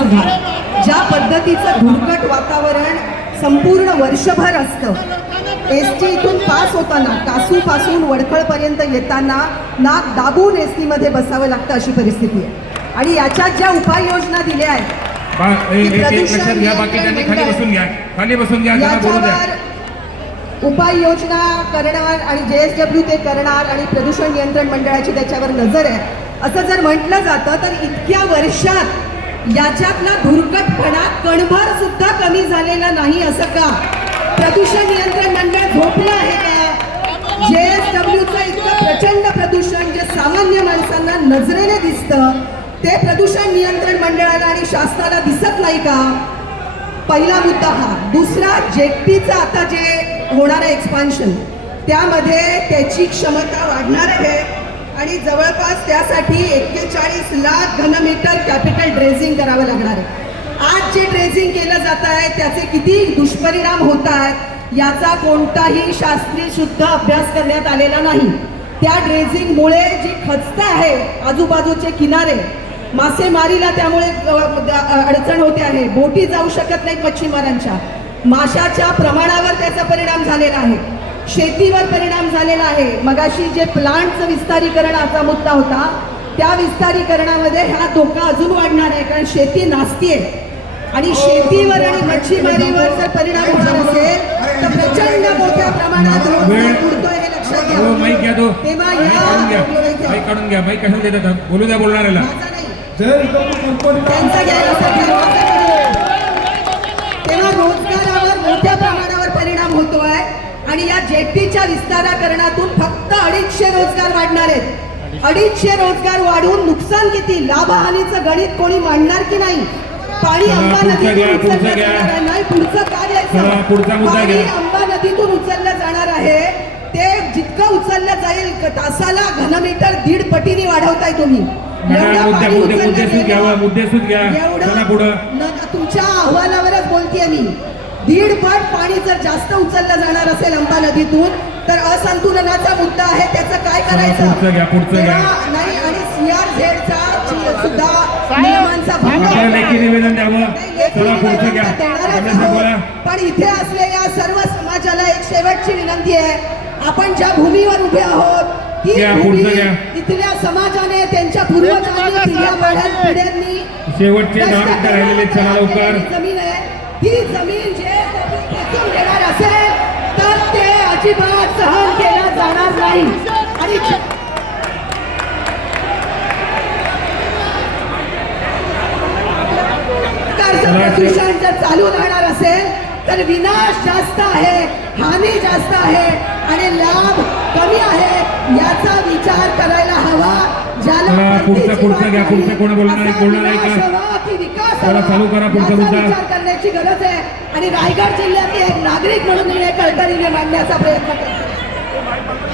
सुद्धा ज्या पद्धतीचं धुरकट वातावरण संपूर्ण वर्षभर असतं. एस टी इथून पास होताना कासूपासून वडखळपर्यंत येताना नाक दाबून एस टीमध्ये बसावं लागतं अशी परिस्थिती आहे. आणि याच्यात ज्या उपाययोजना दिल्या आहेत उपाययोजना करणार आणि जे एस डब्ल्यू ते करणार आणि प्रदूषण नियंत्रण मंडळाची त्याच्यावर नजर आहे. असं जर म्हटलं जातं तर इतक्या वर्षात याच्यातला धुरकटपणा कणभर सुद्धा कमी झालेला नाही असं का? प्रदूषण नियंत्रण मंडळ झोपलं आहे का? जे एस डब्ल्यूचं इतकं प्रचंड प्रदूषण जे सामान्य माणसांना नजरेने दिसतं ते प्रदूषण नियंत्रण मंडळाला आणि शासनाला दिसत नाही का? पहिला मुद्दा हा. दुसरा जेट्टीचं आता जे होणार एक्सपान्शन त्यामध्ये त्याची क्षमता वाढणार आहे. आणि जवळपास त्यासाठी एक्केचाळीस लाख घनमीटर कॅपिटल ड्रेझिंग करावं लागणार आहे. आज जे ड्रेझिंग केलं जात आहे त्याचे किती दुष्परिणाम होत आहेत याचा कोणताही शास्त्रीय शुद्ध अभ्यास करण्यात आलेला नाही. त्या ड्रेझिंगमुळे जी खचतं आहे आजूबाजूचे किनारे मासेमारीला त्यामुळे अडचण होते आहे. बोटी जाऊ शकत नाहीत मच्छीमारांच्या. माशाच्या प्रमाणावर त्याचा परिणाम झालेला आहे. शेतीवर परिणाम झालेला आहे. मगाशी जे प्लांटचं विस्तारीकरणाचा मुद्दा होता त्या विस्तारीकरणामध्ये हा धोका अजून वाढणार आहे कारण शेती नासतीये आणि शेतीवर आणि मच्छीमारीवर जर परिणाम होणार असेल तर प्रचंड मोठ्या प्रमाणात हे लक्षात हो घ्या. तेव्हा काढून घ्या. या माईक काढून घ्या. माईक कशाला देतात बोलू द्या बोलणाऱ्याला. तेव्हा रोजगारावर मोठ्या प्रमाणावर परिणाम होतोय आणि या जेट्टीच्या विस्ताराकरणातून फक्त अडीचशे रोजगार वाढणार आहेत. अडीचशे. रोजगार वाढून नुकसान किती? लाभहानीचं गणित कोणी मांडणार की नाही? पाणी अंबा नदीतून. नाही. पुढचं काय पाणी. अंबा नदीतून उचललं जाणार आहे. ते जितकं उचललं जाईल तासाला घनमीटर दीड पटीने वाढवताय तुम्ही. एवढं तुमच्या अहवालावरच बोलतेय मी. दीड पट पाणी जर असेल अंबा नदीतून. तर असंतुलनाचा मुद्दा आहे त्याचं काय करायचं? नाही आणि सुद्धा नियमांचा आहे. पण इथे असलेल्या सर्व समाजाला एक शेवटची विनंती आहे. आपण ज्या भूमीवर उभे आहोत ती भूमी. इथल्या समाजाने त्यांच्या पूर्वजांनी शेवटचे जमीन आहे ती जमीन जे अजिबात सहन केलं जाणार नाही. आणि चला, जर राहणार असेल तर विनाश जास्त आहे हानी जास्त आहे आणि लाभ कमी आहे याचा विचार करायला हवा. ज्याला पुढचं- पुढचं घ्या, पुढचं कोणी बोलणार नाही, असा विकास चला, करा पुढचा मुद्दा. विचार करण्याची गरज आहे. आणि रायगड जिल्ह्यातील एक नागरिक म्हणून मी हे कळकळीने मांडण्याचा प्रयत्न करतो.